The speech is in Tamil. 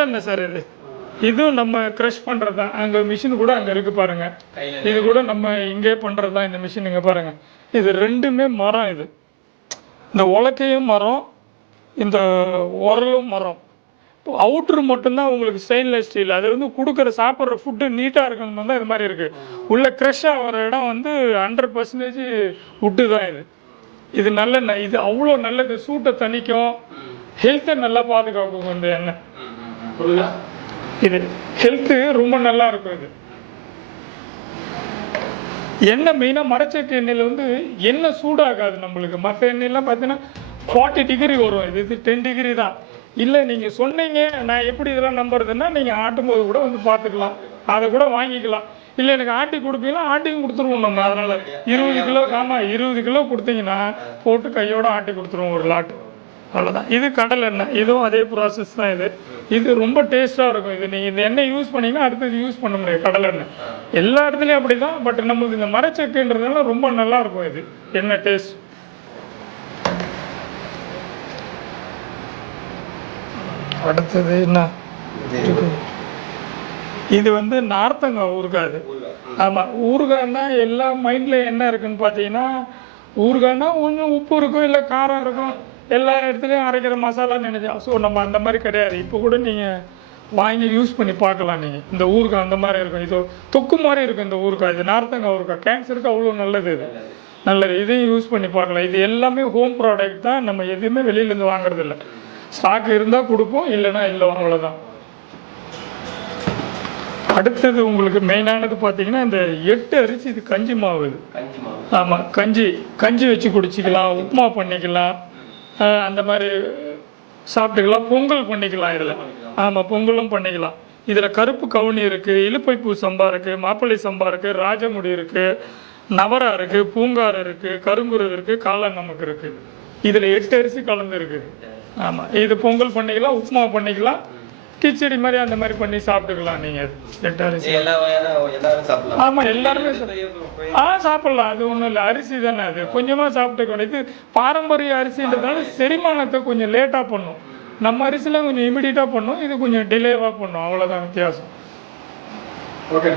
என்ன சார் இதுவும் நம்ம க்ரஷ் பண்ணுறது தான். அங்கே மிஷின் கூட அங்கே இருக்குது பாருங்கள். இது கூட நம்ம இங்கே பண்ணுறது தான் இந்த மிஷின். இங்கே பாருங்கள், இது ரெண்டுமே மரம். இது இந்த உலக்கையும் மரம், இந்த உரலும் மரம். இப்போ அவுட்ரு மட்டும்தான் உங்களுக்கு ஸ்டெயின்லெஸ் ஸ்டீல். அது வந்து கொடுக்குற சாப்பிட்ற ஃபுட்டு நீட்டாக இருக்கணும் தான் இது மாதிரி இருக்குது. உள்ள க்ரஷ் ஆகிற இடம் வந்து 100% வுட்டு தான். இது நல்ல இது அவ்வளோ நல்லது. சூட்டை தணிக்கும், ஹெல்த்தை நல்லா பாதுகாக்கும் இந்த எண்ணெய். இது ஹெல்த்து ரொம்ப நல்லா இருக்கும். இது எண்ணெய் மெயினாக மரச்செக்கு எண்ணெயில் வந்து எண்ணெய் சூடாகாது நம்மளுக்கு. மற்ற எண்ணெயெல்லாம் பார்த்தீங்கன்னா 40 டிகிரி வரும். இது 10 டிகிரி தான். இல்லை நீங்கள் சொன்னீங்க, நான் எப்படி இதெல்லாம் நம்புறதுன்னா, நீங்கள் ஆட்டும்போது கூட வந்து பார்த்துக்கலாம், அதை கூட வாங்கிக்கலாம். இல்லை எனக்கு ஆட்டி கொடுப்பீங்கன்னா ஆட்டியும் கொடுத்துருவோம் நம்ம. அதனால் 20 கிலோ, ஆமாம் 20 கிலோ கொடுத்தீங்கன்னா போட்டு கையோடு ஆட்டி கொடுத்துருவோம் ஒரு லாட்டு. அவ்வளோதான். இது கடல் எண்ணெய், இதுவும் அதே ப்ராசஸ் தான். இது ரொம்ப டேஸ்ட்டாக இருக்கும். இது நீங்கள் இந்த எண்ணெய் யூஸ் பண்ணிங்கன்னா அடுத்தது யூஸ் பண்ண முடியாது. கடல் எண்ணெய் எல்லா இடத்துலையும் அப்படி தான். பட் நம்மளுக்கு இந்த மரச்செக்குன்றதுனால ரொம்ப நல்லாயிருக்கும் இது எண்ணெய் டேஸ்ட். அடுத்தது என்ன, இது வந்து நார்த்தங்காய் ஊறுகாய். ஆமாம், ஊறுகாய்னா எல்லா மைண்டில் என்ன இருக்குன்னு பார்த்தீங்கன்னா, ஊறுகாய்னா ஒன்றும் உப்பு இருக்கும், இல்லை காரம் இருக்கும், எல்லா இடத்துலையும் அரைக்கிற மசாலா நினைச்சா. ஸோ நம்ம அந்த மாதிரி கிடையாது. இப்போ கூட நீங்கள் வாங்கி யூஸ் பண்ணி பார்க்கலாம். நீங்கள் இந்த ஊறுகாய் அந்த மாதிரி இருக்கும். இது தொக்கு மாதிரி இருக்கும் இந்த ஊறுகாய். இது நார்த்தங்காய் ஊறுகாய், கேன்சருக்கு அவ்வளோ நல்லது. இது நல்லது. இதையும் யூஸ் பண்ணி பார்க்கலாம். இது எல்லாமே ஹோம் ப்ராடக்ட் தான். நம்ம எதுவுமே வெளியிலேருந்து வாங்குறது இல்லை. ஸ்டாக் இருந்தால் கொடுப்போம், இல்லைன்னா இல்லை, அவ்வளோதான். அடுத்தது உங்களுக்கு மெயினானது பார்த்தீங்கன்னா இந்த 8 அரிசி. இது கஞ்சி மாவு. இது ஆமாம், கஞ்சி வச்சு குடிச்சிக்கலாம், உப்புமா பண்ணிக்கலாம், அந்த மாதிரி சாப்பிட்டுக்கலாம், பொங்கல் பண்ணிக்கலாம் இதில். ஆமாம், பொங்கலும் பண்ணிக்கலாம். இதில் கருப்பு கவுனி இருக்குது, இலுப்பைப்பூ சம்பா இருக்குது, மாப்பிள்ளை சம்பா இருக்குது, ராஜமுடி இருக்குது, நவரா இருக்குது, பூங்கார் இருக்குது, கருங்குருது இருக்குது, காளான் நமக்கு இருக்குது. இதில் 8 அரிசி கலந்து இருக்குது. ஆமாம், இது பொங்கல் பண்ணிக்கலாம், உப்புமா பண்ணிக்கலாம், கிச்சடி மாதிரி அந்த மாதிரி பண்ணி சாப்பிட்டுக்கலாம். நீங்கள் 8 அரிசி. ஆமாம், எல்லாருமே சாப்பிட்லாம். அது ஒன்றும் இல்லை, அரிசி தானே. அது கொஞ்சமாக சாப்பிட்டுக்கணும். இது பாரம்பரிய அரிசின்றதுனால செரிமானத்தை கொஞ்சம் லேட்டாக பண்ணும். நம்ம அரிசிலாம் கொஞ்சம் இமிடியட்டாக பண்ணும், இது கொஞ்சம் டிலேவாக பண்ணும். அவ்வளோதான் வித்தியாசம். ஓகே.